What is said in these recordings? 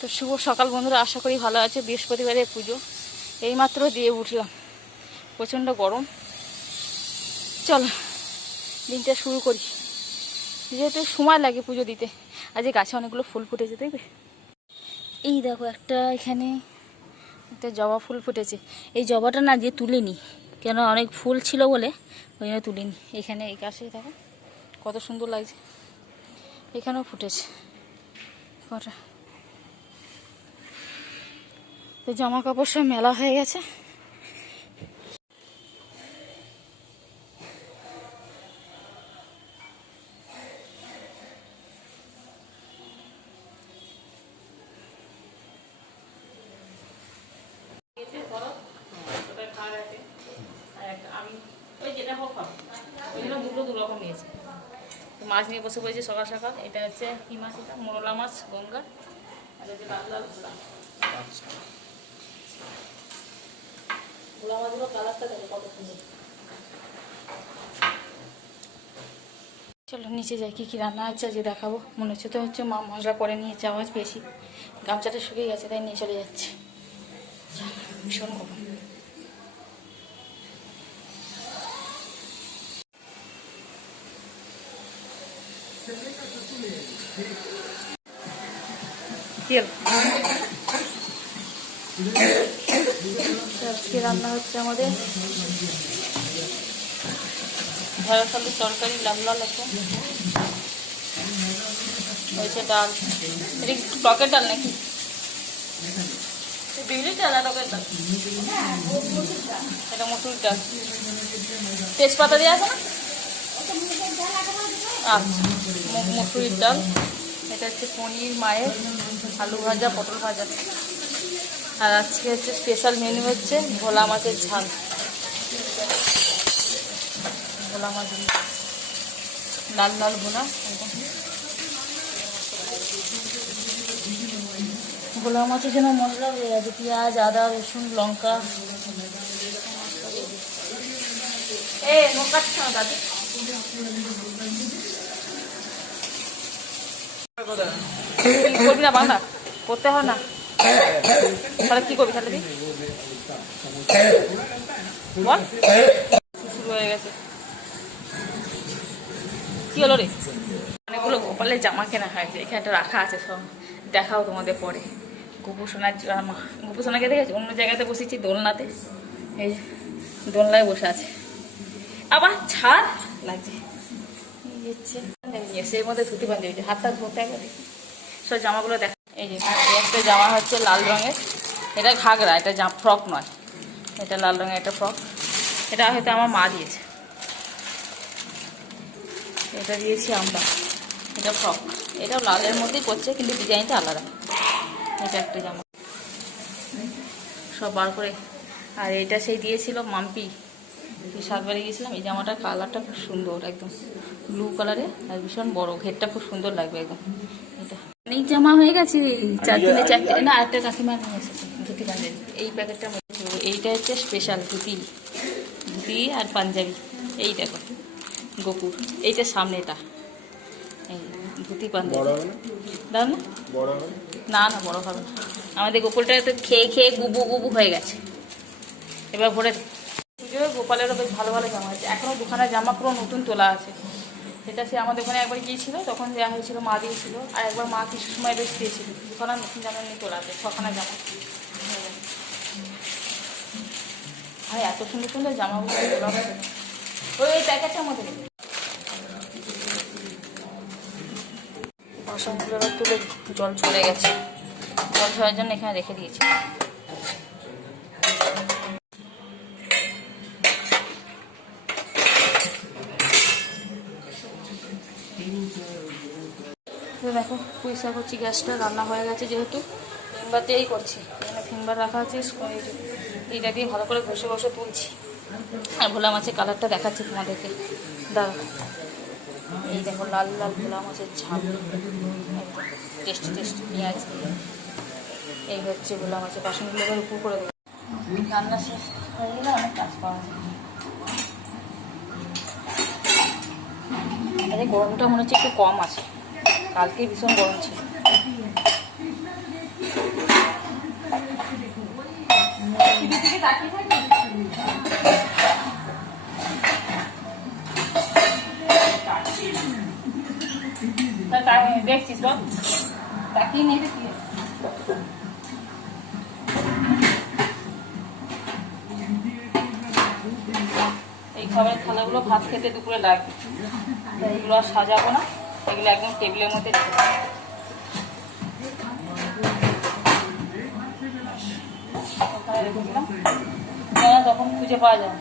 তো শুভ সকাল বন্ধুরা, আশা করি ভালো আছে। বৃহস্পতিবারের পুজো। এইমাত্র দিয়ে উঠলাম। প্রচণ্ড গরম। চলো, দিনটা শুরু করি। যেহেতু সময় লাগে পুজো দিতে। আজ গাছে অনেকগুলো ফুল ফুটেছে, দেখবে? এই দেখো, একটা এখানে একটা জবা ফুল ফুটেছে। এই জবাটা না দিয়ে তুলিনি। কেন, অনেক ফুল ছিল বলে, ওই জন্য তুলিনি। এখানে এই গাছে দেখো, কত সুন্দর লাগছে। এখানেও ফুটেছে। কটা? তো জামা কাপড় সব মেলা হয়ে গেছে। আমি ওই যেটা হোক হবে ওই জন্য দুটো দু রকম নিয়েছি তো মাছ নিয়ে বসে পড়েছি সকাল সকাল। এটা হচ্ছে কি মাছ এটা? মোরলা মাছ গঙ্গা আর হচ্ছে লাল লাল ভোলা মাছগুলো কালারটা দেখো কত সুন্দর। চলো নিচে যাই কী কী রান্না আছে আজকে দেখাবো। মনে হচ্ছে তো হচ্ছে মা মশলা করে নিয়েছে আওয়াজ বেশি। গামছাটা শুকিয়ে গেছে তাই নিয়ে চলে যাচ্ছে। ভীষণ গরম? আজকে রান্না হচ্ছে আমাদের। ঢেঁড়স আলুর তরকারি, লাল লাল একদম হয়েছে ডাল। এটা কি টকের ডাল নাকি? বিউলির ডাল না টকের ডাল। এটা মসুর ডাল। তেজপাতা দিয়ে আছে না? আচ্ছা মুসুরির ডাল। এটা হচ্ছে পনির, মায়ের আলু ভাজা, পটল ভাজা। আর আজকে হচ্ছে স্পেশাল মেনু হচ্ছে ভোলা মাছের ঝাল। ভোলা মাছ লাল লাল ভোলা। ভোলা মাছের জন্য মশলা হয়ে গেছে, পেঁয়াজ, আদা, রসুন, লঙ্কা। এ দাদি। করবি না বাংলা করতে হয় না? তাহলে কি করবি তাহলে শুরু হয়ে গেছে। কি হলো রে? অনেকগুলো গোপালের জামা কেনা হয়েছে এখানে একটা রাখা আছে সব। দেখাও তোমাদের পরে। গোপুসোনার জামা গোপুসোনাকে দেখেছি? অন্য জায়গাতে বসেছি দোলনাতে। এই দোলনায় বসে আছে। আবার ছাড় লাগছে। এর মধ্যে ধুতি পাঞ্জাবি হাতটা ধরতে একবার সব জামাগুলো দেখা এই যে একটা জামা হচ্ছে লাল রঙের। এটা ঘাগরা, এটা জামা, ফ্রক নয়। এটা লাল রঙের একটা ফ্রক। এটা হয়তো আমার মা দিয়েছে। এটা দিয়েছি আমরা। এটা ফ্রক এটাও লালের মধ্যেই করছে কিন্তু ডিজাইনটা আলাদা। এটা একটা জামা। সব বার করে। আর এটা সেই দিয়েছিল মাম্পি। সাতবারে গিয়েছিলাম, এই জামাটার কালারটা খুব সুন্দর একদম। ব্লু কালারে আর ভীষণ বড়, ঘেরটা খুব সুন্দর লাগবে একদম। অনেক জামা হয়ে গেছে। চার দিনে চারটে না আরেকটা কাকিমা নিয়ে এসেছে ধুতি পাঞ্জাবি এই প্যাকেটটা এইটা হচ্ছে স্পেশাল ধুতি। ধুতি আর পাঞ্জাবি। এই দেখো গোপুর এইটা সামনেটা। এই ধুতি পাঞ্জাবি। দাও না। না না বড় হবে না। আমাদের গোকুলটা তো খেয়ে খেয়ে গুবু গুবু হয়ে গেছে। এবার ভরে দে। পুজোয় গোপালেরও বেশ ভালো ভালো জামা আছে। এখনও দুখানা জামা পুরো নতুন তোলা আছে। সেটা সে আমাদের ওখানে একবার গিয়েছিল, তখন দেওয়া হয়েছিল মা দিয়েছিল, আর একবার মা কিছু সময় বেশ দিয়েছিল। দুখানা নতুন জামা নিয়ে তোলা আছে ছখানা জামা। আর এত সুন্দর সুন্দর জামাগুলো তোলা ওই ওই প্যাকেটটার আমাদের বাসনগুলো তুলে জল চলে গেছে। জল ঝরার জন্য এখানে রেখে দিয়েছি। দেখো পয়সা করছি গ্যাসটা, রান্না হয়ে গেছে যেহেতু। ফিম্বার দিয়েই করছি। এখানে ফিম্বার রাখা আছে এইটা দিয়ে ভালো করে ঘষে ঘষে তুলছি। আর ভোলা মাছের কালারটা দেখাচ্ছি তোমাদেরকে। দাঁড়া এই দেখো, লাল লাল ভোলা মাছের ঝাল। টেস্টি টেস্টি পেঁয়াজ এই হচ্ছে ভোলা মাছের বাসনগুলো এবার উপর করে দেবো। রান্না শেষ হয়ে গেলে অনেক কাজ পাওয়া যায়। আরে গরমটা মনে হচ্ছে একটু কম আছে। কালকে ভীষণ গরম ছিল। নিয়ে এই খাবারের থালাগুলো ভাত খেতে দুপুরে তাই এগুলো আর সাজাবো না। এগুলো একদম টেবিলের মধ্যে তখন খুঁজে পাওয়া যায়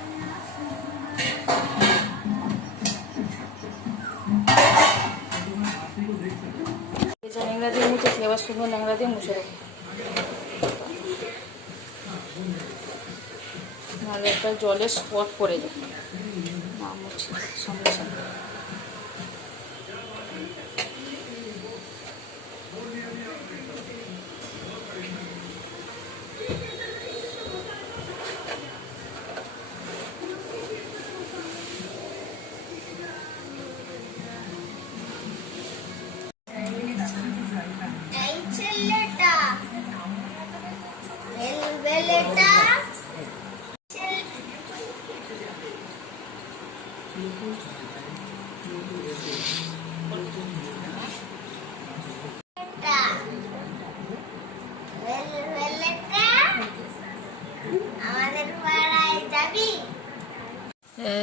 ন্যাংরা দিয়ে মুছেছি এবার শুকনো ন্যাংরা দিয়ে মুছে দেবো। নাহলে একটা জলের স্পট পড়ে যায়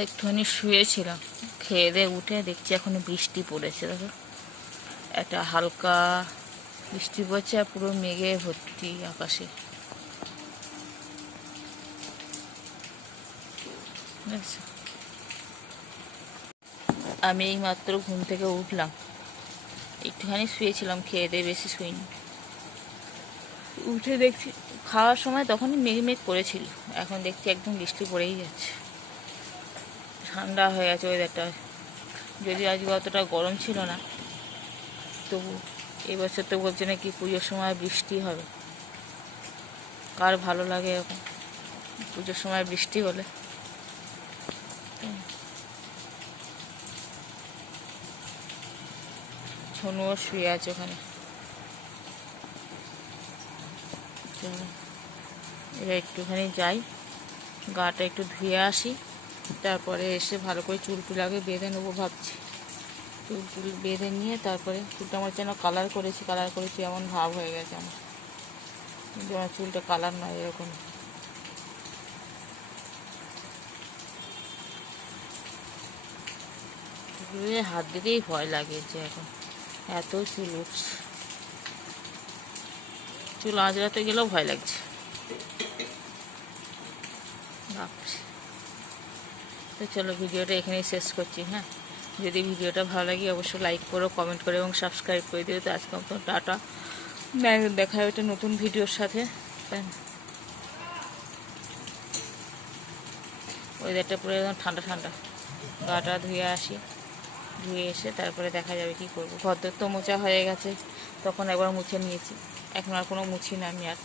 একটুখানি শুয়েছিলাম। খেয়ে দিয়ে উঠে দেখছি এখন বৃষ্টি পড়েছে, দেখো। একটা হালকা বৃষ্টি পড়ছে আর পুরো মেঘে ভর্তি আকাশে। আমি এই মাত্র ঘুম থেকে উঠলাম। একটুখানি শুয়েছিলাম, খেয়ে দিয়ে বেশি শুইনি। উঠে দেখছি, খাওয়ার সময় তখনই মেঘ মেঘ করেছিল। এখন দেখছি একদম বৃষ্টি পড়েই যাচ্ছে। ঠান্ডা হয়ে গেছে ওয়েদারটা যদি আজকে অতটা গরম ছিল না, তবু এবছর তো বলছে নাকি পুজোর সময় বৃষ্টি হবে। কার ভালো লাগে এরকম? পুজোর সময় বৃষ্টি হলে। ছনুও শুয়ে আছে ওখানে। এবার একটুখানি যাই, গাটা একটু ধুয়ে আসি। তারপরে এসে ভালো করে চুল টুল আগে বেঁধে নেব ভাবছি। চুল টুল বেঁধে নিয়ে তারপরে চুলটা আমার যেন কালার করেছি কালার করেছি এমন ভাব হয়ে গেছে আমার। কিন্তু আমার চুলটা কালার নয় এরকম। হাত দিতেই ভয় লাগিয়েছে এখন এত চুল উঠছে। চুল আঁচড়াতে গেলেও ভয় লাগছে। বাপরে। তো চলো ভিডিওটা এখানেই শেষ করছি হ্যাঁ? যদি ভিডিওটা ভালো লাগে অবশ্যই লাইক করো কমেন্ট করো এবং সাবস্ক্রাইব করে দিও। তো আজকে মতো টাটা। দেখা হবে একটা নতুন ভিডিওর সাথে। তাই না? ওয়েদারটা পুরো একদম ঠান্ডা ঠান্ডা। গাটা ধুয়ে আসি। ধুয়ে এসে তারপরে দেখা যাবে কি করব। ঘর তো মোচা হয়ে গেছে, তখন একবার মুছে নিয়েছি। এখন আর কোনো মুছি না আমি আর।